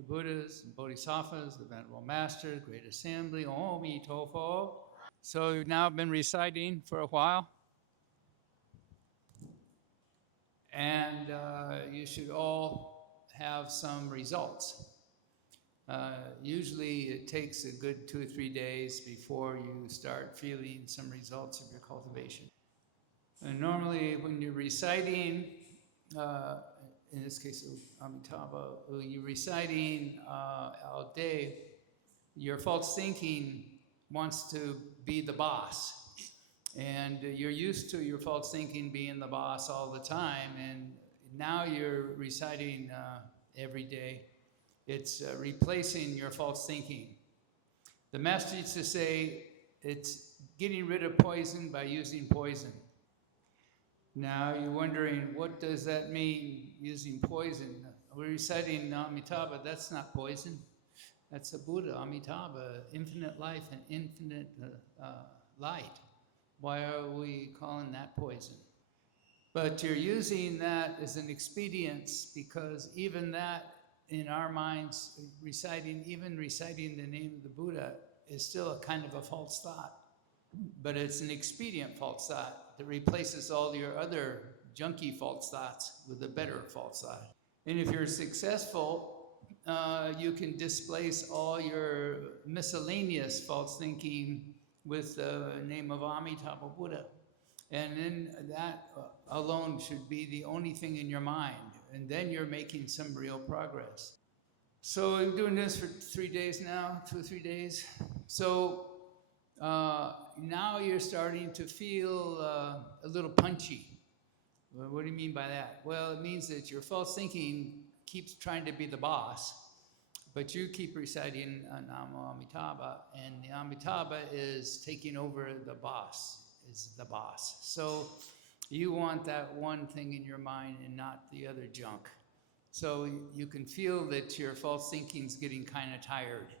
the Buddhas and Bodhisattvas, the Venerable Master, the Great Assembly, Aumi Tofo. So you've now been reciting for a while, and you should all have some results. Usually it takes a good 2 or 3 days before you start feeling some results of your cultivation. And normally when you're reciting, in this case Amitabha, when you're reciting all day, your false thinking wants to be the boss. And you're used to your false thinking being the boss all the time, and now you're reciting every day. It's replacing your false thinking. The master used to say, it's getting rid of poison by using poison. Now you're wondering, what does that mean, using poison? We're reciting Amitabha, that's not poison. That's a Buddha, Amitabha, infinite life and infinite light. Why are we calling that poison? But you're using that as an expedience, because even that, in our minds, even reciting the name of the Buddha is still a kind of a false thought. But it's an expedient false thought that replaces all your other junky false thoughts with a better false thought. And if you're successful, you can displace all your miscellaneous false thinking with the name of Amitabha Buddha. And then that alone should be the only thing in your mind. And then you're making some real progress. So I'm doing this for 3 days now, 2 or 3 days. So now you're starting to feel a little punchy. Well, what do you mean by that? Well, it means that your false thinking keeps trying to be the boss, but you keep reciting Namo Amitabha, and the Amitabha is taking over the boss, is the boss. So you want that one thing in your mind and not the other junk. So you can feel that your false thinking's getting kind of tired,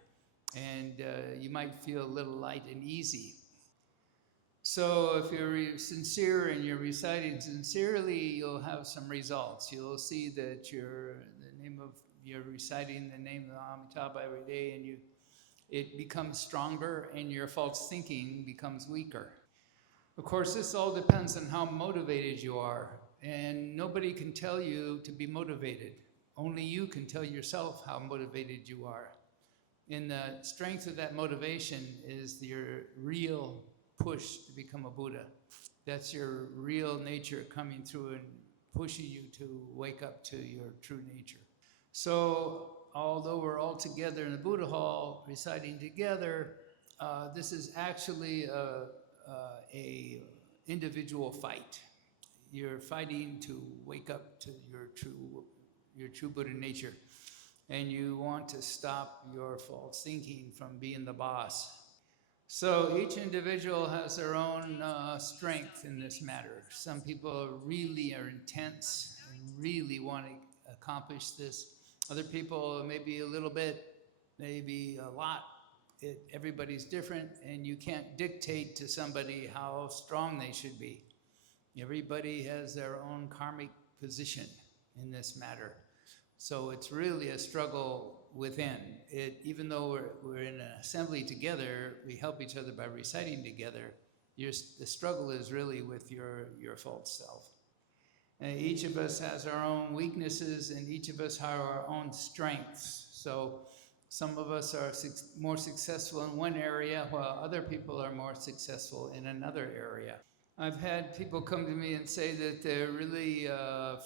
and you might feel a little light and easy. So if you're sincere and you're reciting sincerely, you'll have some results. You'll see that you're reciting the name of Amitabha every day, and it becomes stronger, and your false thinking becomes weaker. Of course, this all depends on how motivated you are, and nobody can tell you to be motivated. Only you can tell yourself how motivated you are. And the strength of that motivation is your real push to become a Buddha. That's your real nature coming through and pushing you to wake up to your true nature. So, although we're all together in the Buddha Hall reciting together, this is actually a individual fight. You're fighting to wake up to your true Buddha nature, and you want to stop your false thinking from being the boss. So each individual has their own strength in this matter. Some people really are intense and really want to accomplish this. Other people maybe a little bit, maybe a lot. Everybody's different, and you can't dictate to somebody how strong they should be. Everybody has their own karmic position in this matter. So it's really a struggle within. Even though we're in an assembly together, we help each other by reciting together. The struggle is really with your false self. And each of us has our own weaknesses, and each of us have our own strengths. So some of us are more successful in one area, while other people are more successful in another area. I've had people come to me and say that they're really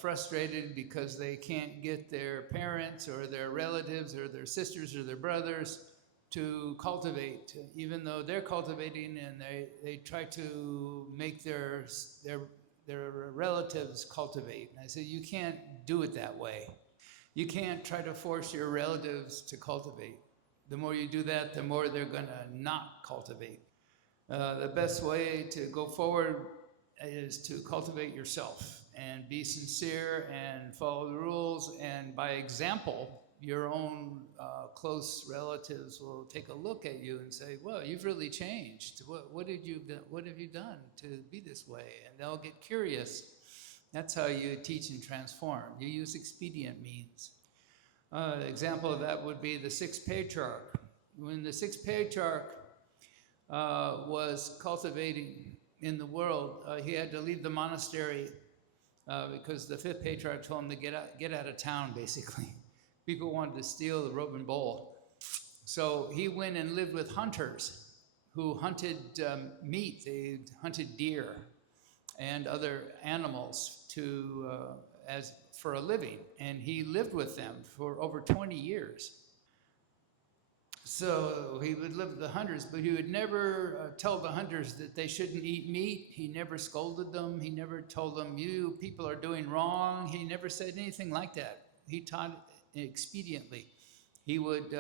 frustrated because they can't get their parents or their relatives or their sisters or their brothers to cultivate, even though they're cultivating, and they try to make their relatives cultivate. And I say, you can't do it that way. You can't try to force your relatives to cultivate. The more you do that, the more they're going to not cultivate. The best way to go forward is to cultivate yourself and be sincere and follow the rules, and by example, your own close relatives will take a look at you and say, well, you've really changed. What have you done to be this way? And they'll get curious. That's how you teach and transform. You use expedient means. Example of that would be the sixth patriarch. When the sixth patriarch was cultivating in the world, he had to leave the monastery because the fifth patriarch told him to get out of town, basically. People wanted to steal the robe and bowl. So he went and lived with hunters who hunted meat. They hunted deer and other animals for a living, and he lived with them for over 20 years. So he would live with the hunters, but he would never tell the hunters that they shouldn't eat meat. He never scolded them. He never told them, you people are doing wrong. He never said anything like that. He taught expediently. He would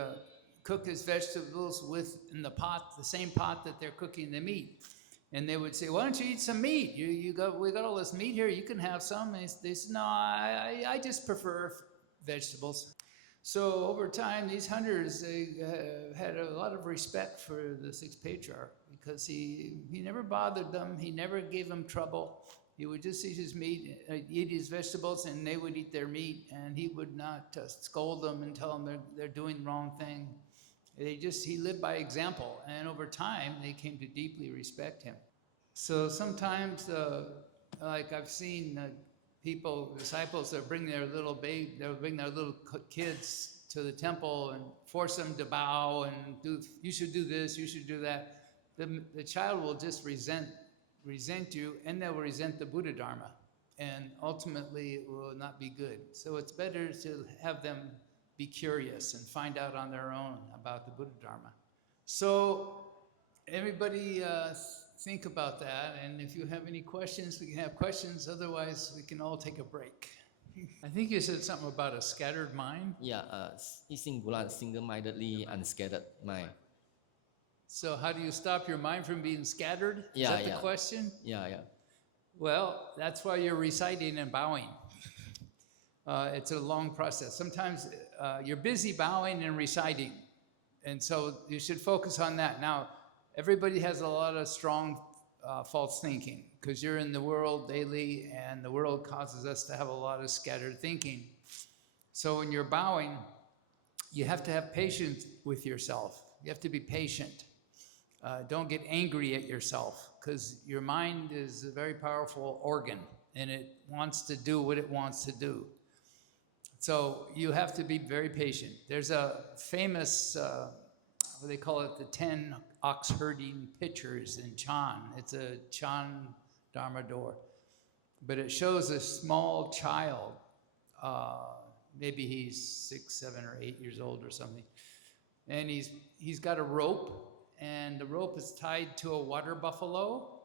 cook his vegetables in the pot, the same pot that they're cooking the meat. And they would say, why don't you eat some meat? We got all this meat here, you can have some. And they said, no, I just prefer vegetables. So over time, these hunters, they had a lot of respect for the sixth patriarch because he never bothered them. He never gave them trouble. He would just eat his meat, eat his vegetables, and they would eat their meat. And he would not scold them and tell them they're doing the wrong thing. He lived by example. And over time, they came to deeply respect him. So sometimes, like I've seen disciples that bring their little kids to the temple and force them to bow and you should do this, you should do that. The child will just resent you, and they will resent the Buddha Dharma, and ultimately it will not be good. So it's better to have them be curious and find out on their own about the Buddha Dharma. So everybody think about that, and if you have any questions, we can have questions. Otherwise, we can all take a break. I think you said something about a scattered mind. Yeah, 一性不乱 single-mindedly unscattered mind. So how do you stop your mind from being scattered? Is that the question? Yeah. Well, that's why you're reciting and bowing. It's a long process. Sometimes you're busy bowing and reciting, and so you should focus on that. Now, everybody has a lot of strong false thinking because you're in the world daily, and the world causes us to have a lot of scattered thinking. So when you're bowing, you have to have patience with yourself. You have to be patient. Don't get angry at yourself, because your mind is a very powerful organ, and it wants to do what it wants to do. So you have to be very patient. There's a famous, they call it the 10 ox herding pictures in Chan. It's a Chan Dharma door. But it shows a small child, maybe he's 6, 7, or 8 years old or something. And he's got a rope, and the rope is tied to a water buffalo,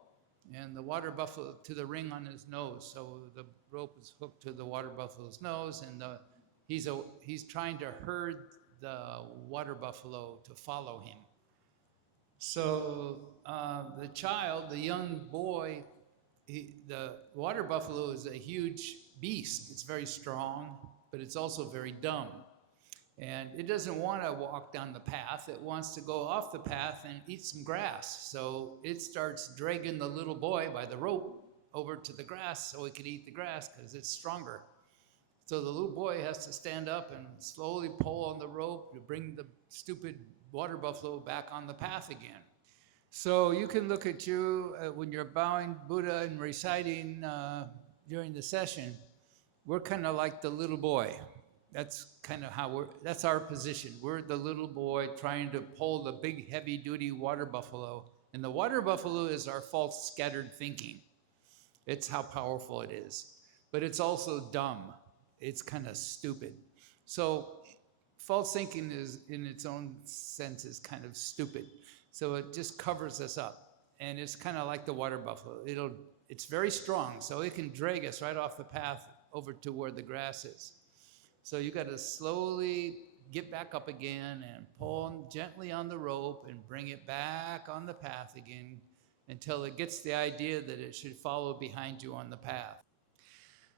and the water buffalo to the ring on his nose. So the rope is hooked to the water buffalo's nose, and he's trying to herd the water buffalo to follow him. So the young boy, the water buffalo is a huge beast. It's very strong, but it's also very dumb. And it doesn't want to walk down the path. It wants to go off the path and eat some grass. So it starts dragging the little boy by the rope over to the grass so he can eat the grass because it's stronger. So the little boy has to stand up and slowly pull on the rope to bring the stupid water buffalo back on the path again. So you can look at you when you're bowing Buddha and reciting during the session. We're kind of like the little boy. That's kind of that's our position. We're the little boy trying to pull the big heavy-duty water buffalo. And the water buffalo is our false scattered thinking. It's how powerful it is. But it's also dumb. It's kind of stupid. So false thinking is, in its own sense, is kind of stupid. So it just covers us up. And it's kind of like the water buffalo. It's very strong, so it can drag us right off the path over to where the grass is. So you got to slowly get back up again and pull gently on the rope and bring it back on the path again until it gets the idea that it should follow behind you on the path.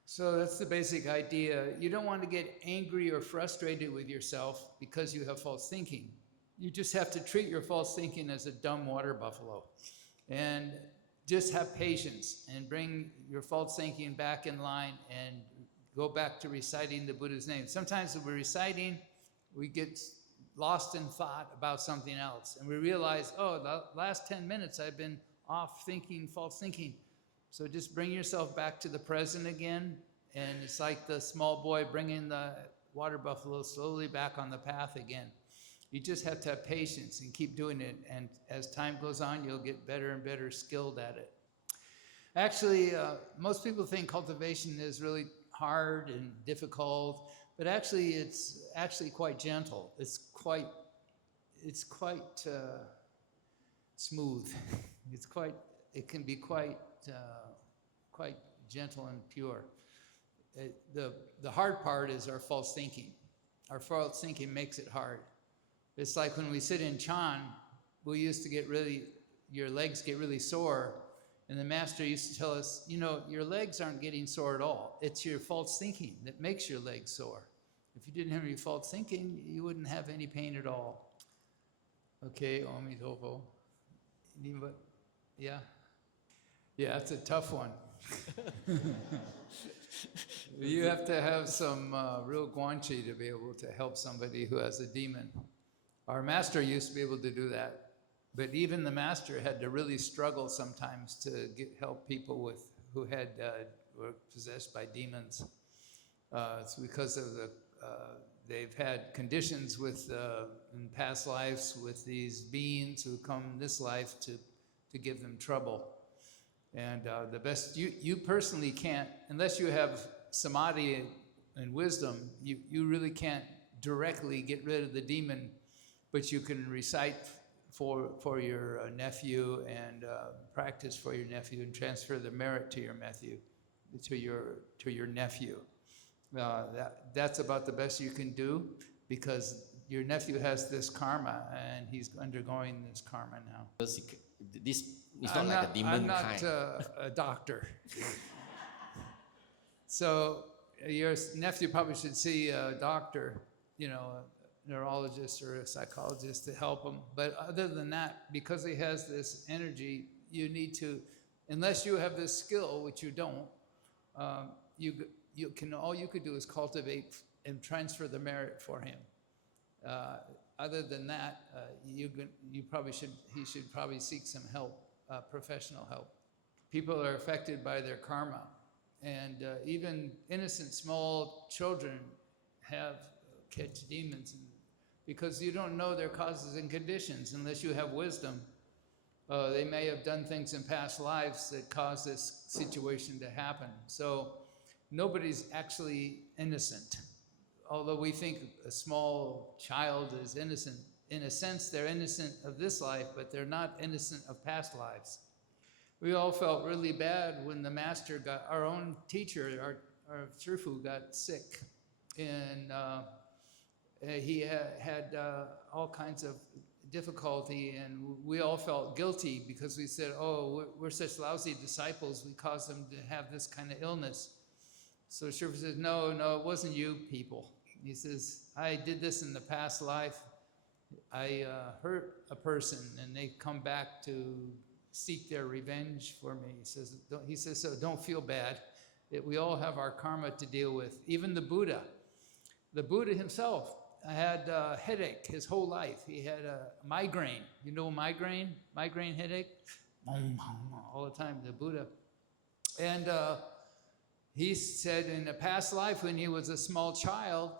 So that's the basic idea. You don't want to get angry or frustrated with yourself because you have false thinking. You just have to treat your false thinking as a dumb water buffalo and just have patience and bring your false thinking back in line and go back to reciting the Buddha's name. Sometimes when we're reciting, we get lost in thought about something else. And we realize, oh, the last 10 minutes I've been off thinking, false thinking. So just bring yourself back to the present again. And it's like the small boy bringing the water buffalo slowly back on the path again. You just have to have patience and keep doing it. And as time goes on, you'll get better and better skilled at it. Actually, most people think cultivation is really hard and difficult, but actually it's actually quite gentle. It's quite smooth. It can be quite gentle and pure. The hard part is our false thinking. Our false thinking makes it hard. It's like when we sit in Chan, your legs get really sore. And the master used to tell us, your legs aren't getting sore at all. It's your false thinking that makes your legs sore. If you didn't have any false thinking, you wouldn't have any pain at all. Okay, Omitoho. Yeah? Yeah, it's a tough one. You have to have some real guanchi to be able to help somebody who has a demon. Our master used to be able to do that. But even the master had to really struggle sometimes to help people who were possessed by demons. It's because of they've had conditions in past lives with these beings who come in this life to give them trouble. And the best, you personally can't, unless you have samadhi and wisdom, you really can't directly get rid of the demon, but you can recite for your nephew and practice for your nephew and transfer the merit to your nephew. That's about the best you can do, because your nephew has this karma and he's undergoing this karma now. This is not like a demon I'm not kind. a doctor. So your nephew probably should see a doctor, a neurologist or a psychologist to help him. But other than that, because he has this energy, you need to, unless you have this skill, which you don't, all you could do is cultivate and transfer the merit for him. Other than that, he should probably seek some help, professional help. People are affected by their karma, and even innocent small children catch demons, because you don't know their causes and conditions unless you have wisdom. They may have done things in past lives that caused this situation to happen. So nobody's actually innocent. Although we think a small child is innocent, in a sense they're innocent of this life, but they're not innocent of past lives. We all felt really bad when the master our own teacher, our Shifu, got sick. And he had all kinds of difficulty, and we all felt guilty because we said, oh, we're such lousy disciples, we caused them to have this kind of illness. So Shifu says, no, it wasn't you people. He says, I did this in the past life. I hurt a person, and they come back to seek their revenge for me. He says, so don't feel bad. We all have our karma to deal with. Even the Buddha. The Buddha himself had a headache his whole life. He had a migraine. You know migraine? Migraine headache? All the time, the Buddha. And he said in a past life when he was a small child,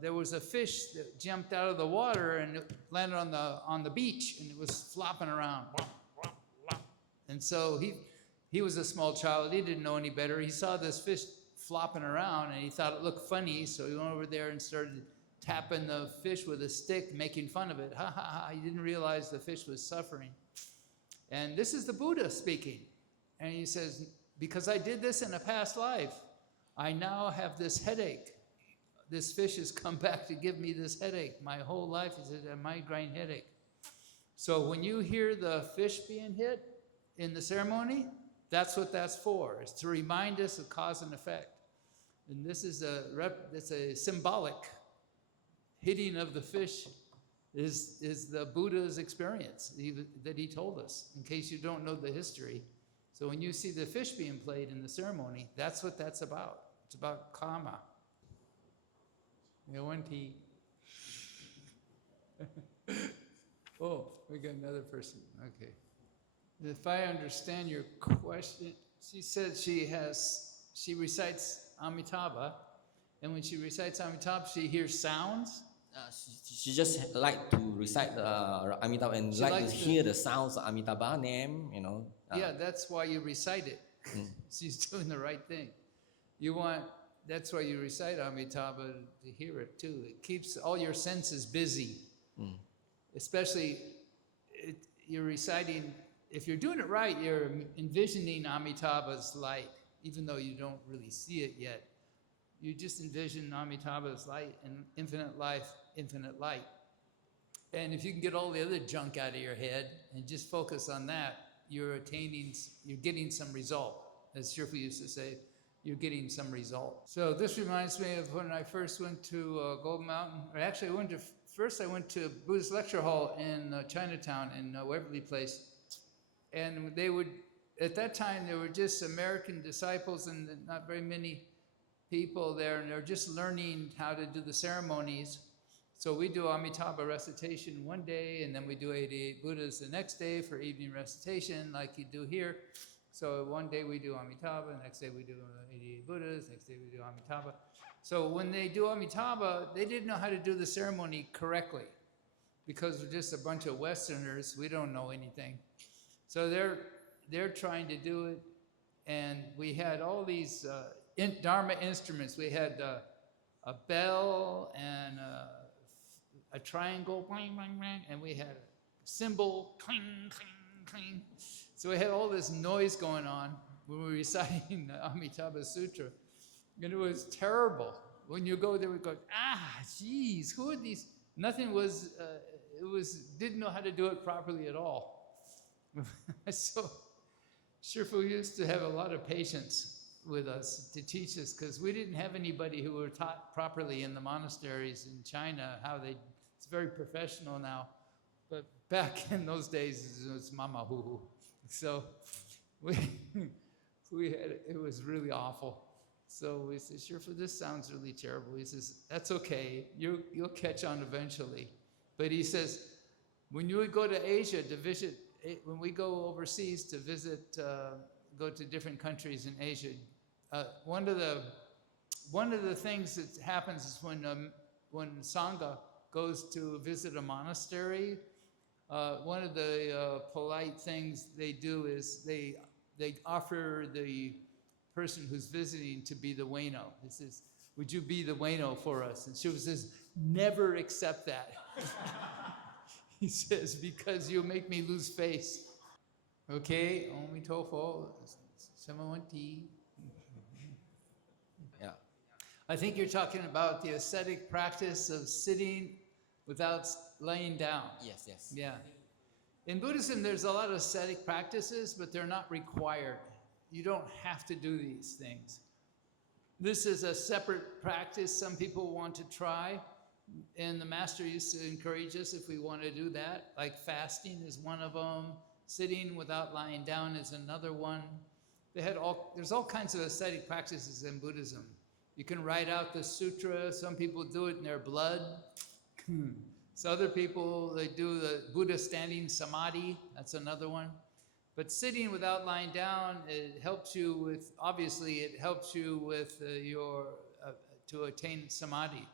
there was a fish that jumped out of the water and it landed on the beach, and it was flopping around. And so he was a small child. He didn't know any better. He saw this fish flopping around, and he thought it looked funny, so he went over there and started tapping the fish with a stick, making fun of it. Ha ha ha. He didn't realize the fish was suffering. And this is the Buddha speaking. And he says, because I did this in a past life, I now have this headache. This fish has come back to give me this headache. My whole life is a migraine headache. So when you hear the fish being hit in the ceremony, that's what that's for. It's to remind us of cause and effect. And this is a symbolic hitting of the fish is the Buddha's experience that he told us, in case you don't know the history. So when you see the fish being played in the ceremony, that's what that's about. It's about karma. Oh, we got another person. Okay. If I understand your question, she said she recites Amitabha, and when she recites Amitabha, she hears sounds. She just like to recite Amitabha and She like to likes to- hear the sounds of Amitabha name, you know. Yeah, that's why you recite it. She's doing the right thing. That's why you recite Amitabha, to hear it too. It keeps all your senses busy. Especially, you're reciting, if you're doing it right, you're envisioning Amitabha's light, even though you don't really see it yet. You just envision Amitabha's light and infinite life, infinite light. And if you can get all the other junk out of your head and just focus on that, you're getting some result. As Shirfu used to say, you're getting some result. So this reminds me of when I first went to Gold Mountain, or actually I went to Buddhist Lecture Hall in Chinatown in Waverly Place. And at that time, there were just American disciples and not very many people there, and they're just learning how to do the ceremonies. So we do Amitabha recitation one day, and then we do 88 Buddhas the next day for evening recitation, like you do here. So one day we do Amitabha, next day we do 88 Buddhas, next day we do Amitabha. So when they do Amitabha, they didn't know how to do the ceremony correctly, because we're just a bunch of Westerners, we don't know anything. So they're trying to do it, and we had all these Dharma instruments. We had a bell and a triangle, bang, bang, bang, and we had a cymbal, cling, cling, cling. So we had all this noise going on when we were reciting the Amitabha Sutra, and it was terrible. When you go there, we go, geez, who are these? Nothing was, didn't know how to do it properly at all. So Shifu used to have a lot of patience with us to teach us, because we didn't have anybody who were taught properly in the monasteries in China. It's very professional now, but back in those days it was mama hoo. So it was really awful. So we said, Shifu, this sounds really terrible. He says, that's okay, you'll catch on eventually. But he says, when you would go to Asia to visit, when we go overseas to visit, go to different countries in Asia, one of the things that happens is when Sangha goes to visit a monastery, one of the polite things they do is they offer the person who's visiting to be the Wano. He says, would you be the Wano for us? And Shiva says, never accept that. He says, because you'll make me lose face. Okay, Om Tofo, Samawanti. Yeah. I think you're talking about the ascetic practice of sitting without laying down. Yes. Yeah. In Buddhism, there's a lot of ascetic practices, but they're not required. You don't have to do these things. This is a separate practice some people want to try, and the master used to encourage us if we want to do that. Like fasting is one of them. Sitting without lying down is another one. There's all kinds of ascetic practices in Buddhism. You can write out the sutra. Some people do it in their blood. So other people, they do the Buddha standing samadhi. That's another one. But sitting without lying down, it helps you with to attain samadhi.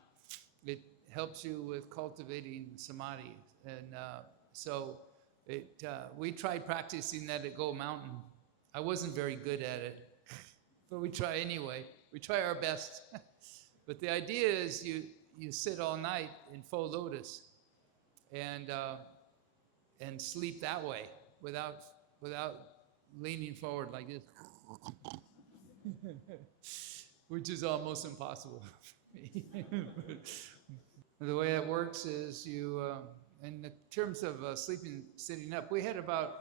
It helps you with cultivating samadhi. And we tried practicing that at Gold Mountain. I wasn't very good at it, but we try anyway. We try our best. But the idea is you sit all night in full lotus and sleep that way without leaning forward like this, which is almost impossible. The way it works is in the terms of sitting up, we had about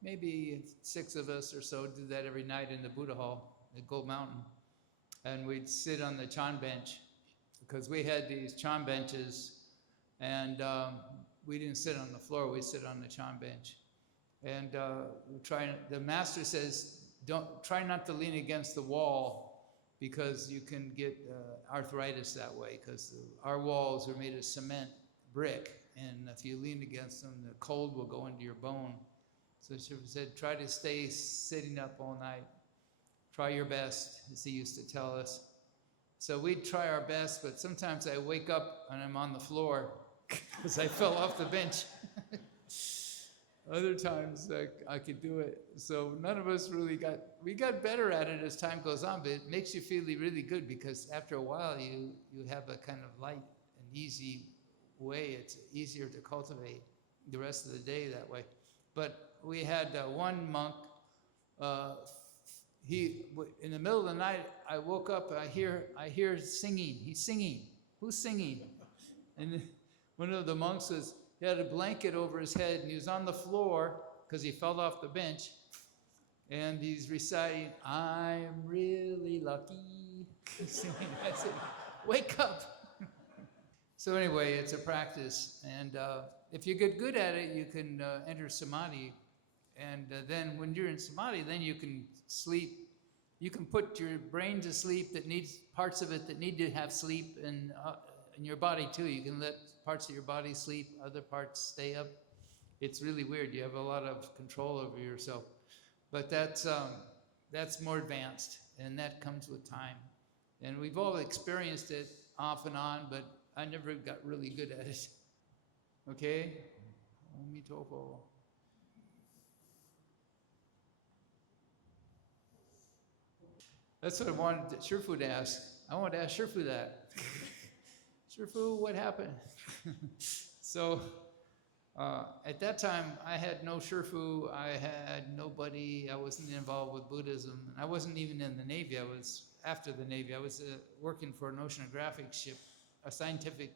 maybe 6 of us or so do that every night in the Buddha Hall at Gold Mountain. And we'd sit on the Chan bench, because we had these Chan benches, and we didn't sit on the floor, we sit on the Chan bench. And the master says, try not to lean against the wall, because you can get arthritis that way, because our walls are made of cement brick, and if you lean against them, the cold will go into your bone. So Shiva said, try to stay sitting up all night. Try your best, as he used to tell us. So we try our best, but sometimes I wake up and I'm on the floor because I fell off the bench. Other times I could do it. So none of us really we got better at it as time goes on, but it makes you feel really good, because after a while you have a kind of light and easy way. It's easier to cultivate the rest of the day that way. But we had one monk, in the middle of the night, I woke up, I hear singing. He's singing. Who's singing? And one of the monks he had a blanket over his head, and he was on the floor because he fell off the bench. And he's reciting, I'm really lucky. I said, wake up. So anyway, it's a practice. And if you get good at it, you can enter samadhi. And then when you're in samadhi, then you can sleep. You can put your brain to sleep that needs parts of it that need to have sleep, and your body too. You can let parts of your body sleep, other parts stay up. It's really weird. You have a lot of control over yourself. But that's more advanced, and that comes with time. And we've all experienced it off and on, but I never got really good at it. Okay? Omitofo. That's what I wanted Shifu to ask. I wanted to ask Shifu that. Shifu, what happened? So at that time, I had no Shifu. I had nobody. I wasn't involved with Buddhism. I wasn't even in the Navy. I was after the Navy. I was working for an oceanographic ship, a scientific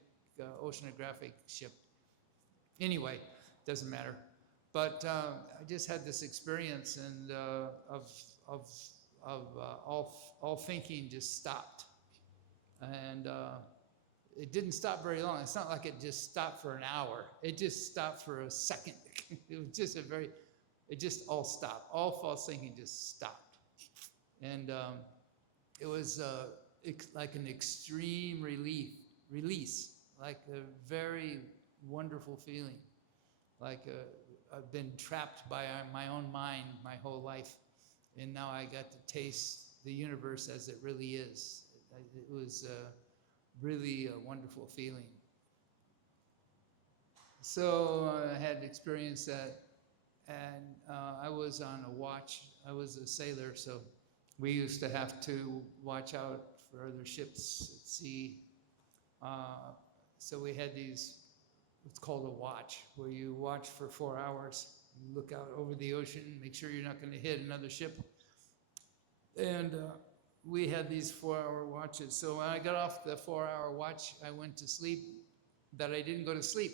oceanographic ship. Anyway, doesn't matter. But I just had this experience, and all thinking just stopped, and it didn't stop very long. It's not like it just stopped for an hour. It just stopped for a second. It was just it just all stopped. All false thinking just stopped, and it was like an extreme release, like a very wonderful feeling, like I've been trapped by my own mind my whole life. And now I got to taste the universe as it really is. It was really a wonderful feeling. So I had experienced that, and I was on a watch. I was a sailor, so we used to have to watch out for other ships at sea. So we had what's called a watch, where you watch for 4 hours. You look out over the ocean, make sure you're not going to hit another ship. And we had these 4-hour watches. So when I got off the 4-hour watch, I went to sleep, but I didn't go to sleep.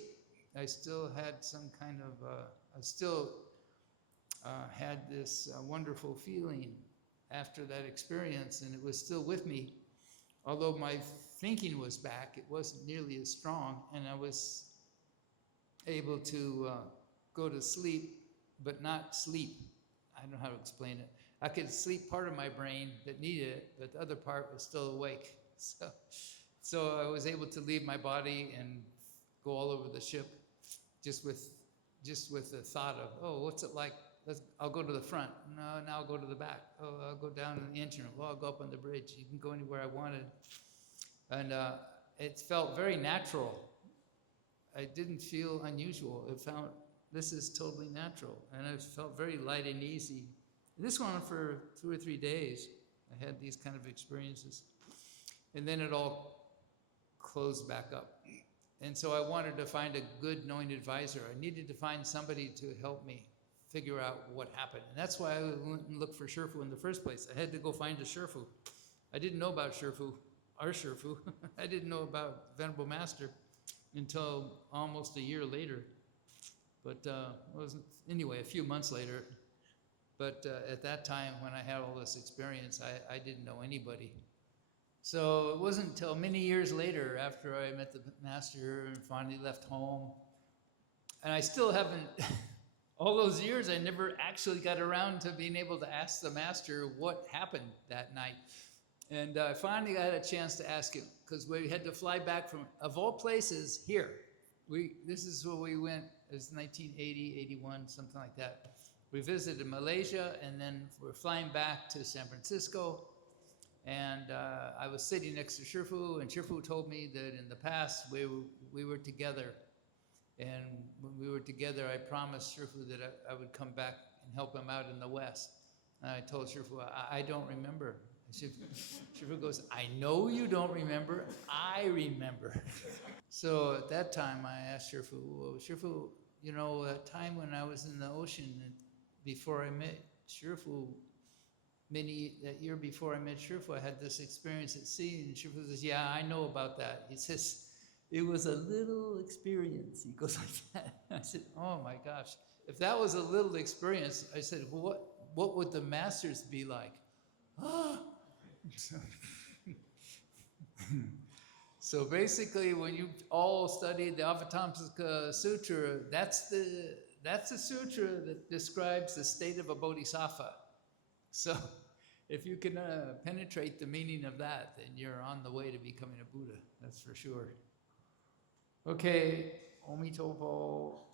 I still had some kind of, I still had this wonderful feeling after that experience, and it was still with me. Although my thinking was back, it wasn't nearly as strong, and I was able to go to sleep, but not sleep. I don't know how to explain it. I could sleep part of my brain that needed it, but the other part was still awake. So I was able to leave my body and go all over the ship, just with the thought of, oh, what's it like? I'll go to the front. No, now I'll go to the back. Oh, I'll go down in the engine room. Well, I'll go up on the bridge. You can go anywhere I wanted. And it felt very natural. I didn't feel unusual. This is totally natural. And I felt very light and easy. And this went on for 2 or 3 days. I had these kind of experiences. And then it all closed back up. And so I wanted to find a good knowing advisor. I needed to find somebody to help me figure out what happened. And that's why I went and looked for Shifu in the first place. I had to go find a Shifu. I didn't know about Shifu, our Shifu. I didn't know about Venerable Master until almost a year later. But anyway, a few months later. But at that time, when I had all this experience, I didn't know anybody. So it wasn't until many years later, after I met the Master and finally left home, and I still haven't, all those years, I never actually got around to being able to ask the Master what happened that night. And I finally got a chance to ask him, because we had to fly back from, of all places, here. This is where we went, it was 1980, 81, something like that. We visited Malaysia, and then we're flying back to San Francisco. And I was sitting next to Shifu, and Shifu told me that in the past we were together. And when we were together, I promised Shifu that I would come back and help him out in the West. And I told Shifu, I don't remember. Shifu goes, I know you don't remember, I remember. So at that time, I asked Shifu, well, Shifu, you know, that time when I was in the ocean, before I met Shifu, that year before I met Shifu, I had this experience at sea, and Shifu says, yeah, I know about that. He says, it was a little experience. He goes like that. I said, oh my gosh, if that was a little experience, I said, well, what would the masters be like? So basically, when you all studied the Avatamsaka Sutra, that's the sutra that describes the state of a bodhisattva. So if you can penetrate the meaning of that, then you're on the way to becoming a Buddha, that's for sure. Okay, Omitopo.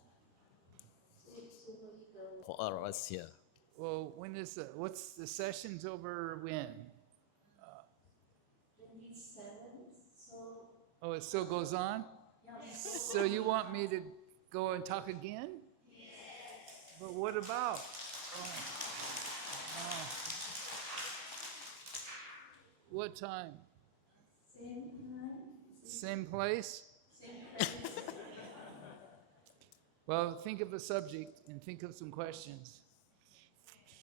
For all of us here. Well, what's the session's over when? 27th, so... Oh, it still goes on? Yes. So you want me to go and talk again? Yes. But what about? What time? Same time. Same place? Same place. Well, think of a subject and think of some questions.